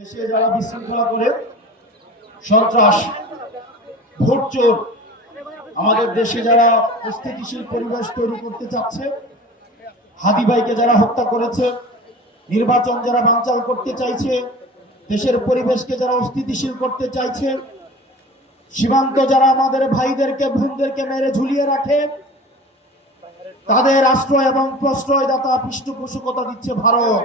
দেশে যারা বিশৃঙ্খলা করে সন্ত্রাস ভোট চোর আমাদের দেশে যারা স্থিতিশীল পরিবেশ তৈরি করতে চাচ্ছে, হাদি ভাইকে যারা হত্যা করেছে, নির্বাচন যারা বানচাল করতে চাইছে, দেশের পরিবেশকে যারা অস্থিতিশীল করতে চাইছে, সীমান্ত যারা আমাদের ভাইদেরকে বোনদেরকে মেরে ঝুলিয়ে রাখে, তাদের আশ্রয় এবং প্রশ্রয়দাতা পৃষ্ঠপোষকতা দিচ্ছে ভারত।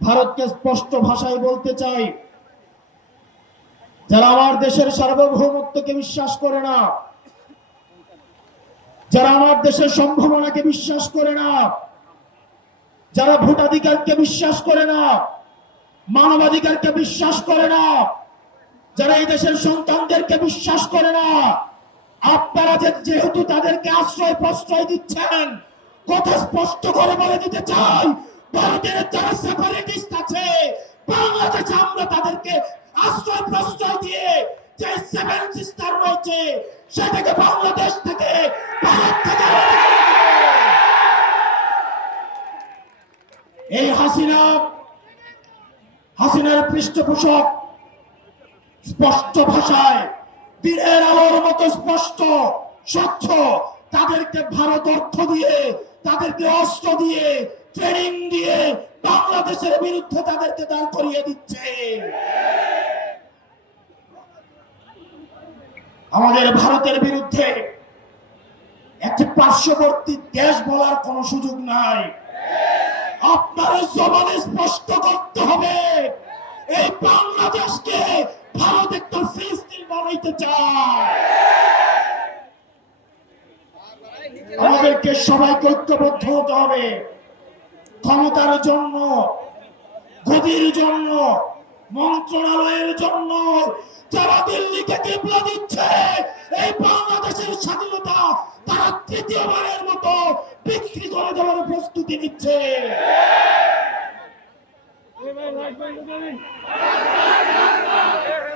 ভারতকে স্পষ্ট ভাষায় বলতে চাই, যারা আমার দেশের সার্বভৌমত্বকে বিশ্বাস করে না, যারা আমার দেশের সম্ভাবনাকে বিশ্বাস করে না, যারা ভোটাধিকারকে বিশ্বাস করে না, মানবাধিকারকে বিশ্বাস করে না, যারা এই দেশের সন্তানদেরকে বিশ্বাস করে না, আপনারা যেহেতু তাদেরকে আশ্রয় প্রশ্রয় দিচ্ছেন, কথা স্পষ্ট করে বলে দিতে চাই, ভারতের যারা সেপারেটিস্ট আছে বাংলাদেশে আমরা তাদেরকে আশ্রয় প্রশ্রয় দিয়ে যে সেভেন সিস্টার রয়েছে সেটাকে বাংলাদেশ থেকে ভারত থেকে এই হাসিনার পৃষ্ঠপোষক স্পষ্ট ভাষায় দিনের আলোর মতো স্পষ্ট স্বচ্ছ তাদেরকে ভারত অর্থ দিয়ে, তাদেরকে অস্ত্র দিয়ে, ট্রেনিং দিয়ে বাংলাদেশের বিরুদ্ধে তাদেরকে দাঁড় করিয়ে দিচ্ছে। আমাদের ভারতের বিরুদ্ধে একটি পার্শ্ববর্তী দেশ বলার কোনো সুযোগ নাই। আপনারা জবানে স্পষ্ট করতে হবে, এই বাংলাদেশকে ভারত একটা ফিলিস্তিন বানাইতে চায়। আমাদেরকে সবাইকে ঐক্যবদ্ধ হতে হবে। ক্ষমতার জন্য, গদির জন্য, মন্ত্রণালয়ের জন্য যারা দিল্লিকে কিবলা দিচ্ছে, এই বাংলাদেশের স্বাধীনতা তারা তৃতীয়বারের মতো বিক্রি করে দেওয়ার প্রস্তুতি নিচ্ছে।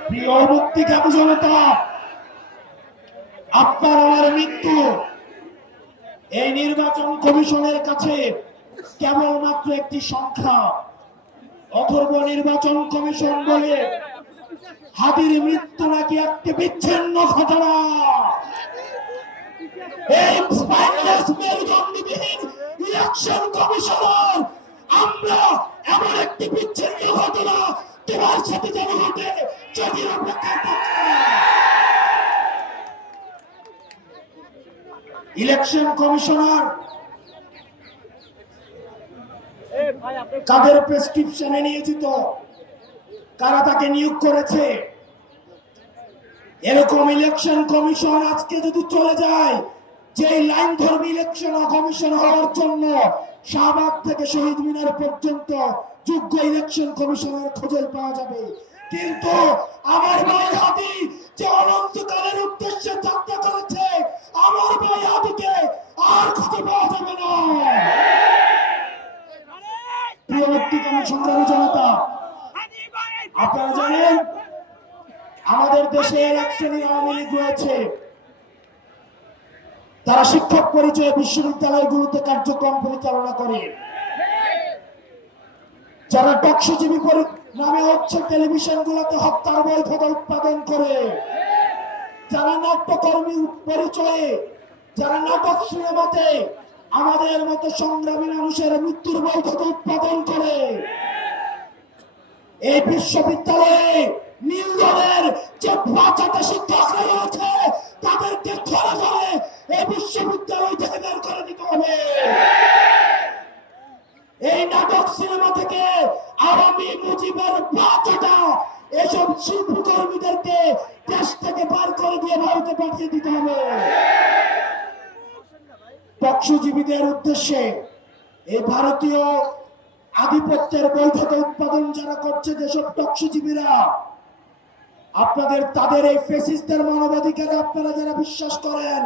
প্রিয় মুক্তিকামী জনতা, আপনার আমার মৃত্যু এই নির্বাচন কমিশনের কাছে কেবলমাত্র একটি সংখ্যা। অথর্ব নির্বাচন কমিশন বলে হাদির মৃত্যু নাকি একটি বিচ্ছিন্ন ঘটনা। এই স্পাইনলেস মেরুদণ্ডবিহীন ইলেকশন কমিশনার, আমরা এমন একটি বিচ্ছিন্ন ঘটনা তোমার সাথে যেন ঘটে যদি অপেক্ষা করছি। ইলেকশন কমিশনার কাদের প্রেসক্রিপশনে নিয়োজিত, কারা তাকে নিয়োগ করেছে? এরকম ইলেকশন কমিশন আজকে যদি চলে যায়, যে লাইন ধর্মী ইলেকশন কমিশন হওয়ার জন্য শাহবাগ থেকে শহীদ মিনার পর্যন্ত যোগ্য ইলেকশন কমিশনের খোঁজে পাওয়া যাবে, কিন্তু আমার ভাই হাদি যে অনন্তকালের উদ্দেশ্যে যাত্রা করেছে, আমার ভাই হাদিকে আর খুঁজে পাওয়া যাবে না। প্রিয় মুক্তিকামী সংগ্রামী জনতা, আপনারা জানেন আমাদের দেশে এক শ্রেণীর আওয়ামী লীগ রয়েছে, তারা শিক্ষক পরিচয়ে বিশ্ববিদ্যালয়গুলোতে কার্যক্রম পরিচালনা করে, যারা টকশোজীবী নামে হচ্ছে টেলিভিশনগুলোতে হত্যার বৈধতা উৎপাদন করে, যারা নাট্যকর্মী পরিচয়ে, যারা নাটক সিনেমাতে আমাদের মতো সংগ্রামী মানুষের মৃত্যুর বৈধতা উৎপাদন করে, এই বিশ্ববিদ্যালয়ে নীলদলের যে ৫টা শিক্ষকরা রয়েছে তাদেরকে ধরে ধরে এই বিশ্ববিদ্যালয় থেকে বের করে দিতে হবে। এই নাটক সিনেমা থেকে আওয়ামী মুজিবের ৫টা এসব শিল্পকর্মীদেরকে দেশ থেকে বার করে দিয়ে ভারতে পাঠিয়ে দিতে হবে। টকশোজীবীদের উদ্দেশ্যে এই ভারতীয় আধিপত্যের বৈধতা উৎপাদন যারা করছে, যেসব টকশোজীবীরা, আপনাদের তাদের এই ফ্যাসিস্টদের মানবাধিকারে আপনারা যারা বিশ্বাস করেন,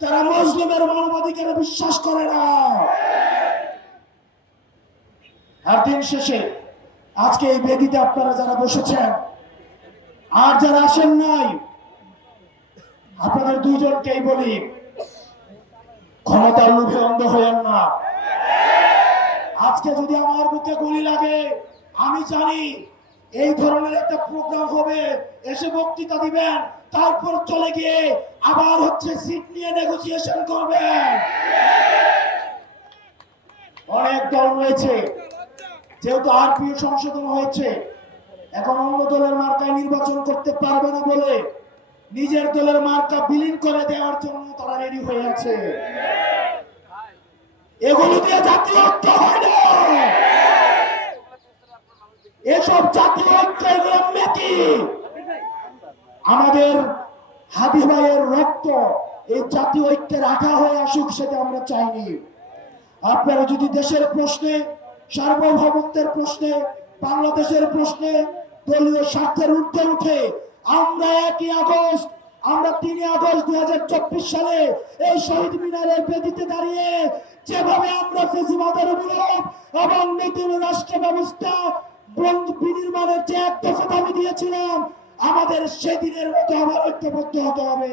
তারা মুসলিমের মানবাধিকারে বিশ্বাস করে না। আর দিন শেষে আজকে এই বেদিতে আপনারা যারা বসেছেন আর যারা আসেন নাই, আপনাদের দুইজনকেই বলি, ক্ষমতার লোভে অন্ধ হয়েন না। আজকে যদি আমার বুকে গুলি লাগে, আমি জানি এই ধরনের একটা প্রোগ্রাম হবে, এসে বক্তৃতা দিবেন, তারপর চলে গিয়ে আবার হচ্ছে সিট নিয়ে নেগোসিয়েশন করবেন। অনেক দল রয়েছে, যেহেতু আরপিও সংশোধন হয়েছে, এখন অন্য দলের মার্কায় নির্বাচন করতে পারবে না বলে নিজের দলের মার্কা বিলীন করে দেওয়ার জন্য তারা রেডি হয়ে আছে। এগুলো দিয়ে জাতীয় ঐক্য হয় না। এসব জাতীয় ঐক্য এগুলো মেকি। আমাদের হাদি ভাইয়ের রক্ত এই জাতীয় ঐক্যে রাখা হয়ে আসুক, সেটা আমরা চাইনি। আপনারা যদি দেশের প্রশ্নে, সার্বভৌমত্বের প্রশ্নে, বাংলাদেশের প্রশ্নে দলীয় স্বার্থের ঊর্ধ্বে উঠে আমরা 3 আগস্ট 2024 সালে এই শহীদ মিনারের বেদিতে দাঁড়িয়ে যেভাবে আমরা ফেসিবাদের বিরোধ এবং নতুন রাষ্ট্র ব্যবস্থা বিনির্মাণের যে এক দফা দাবি দিয়েছিলাম, আমাদের সেদিনের মতো আবার ঐক্যবদ্ধ হতে হবে।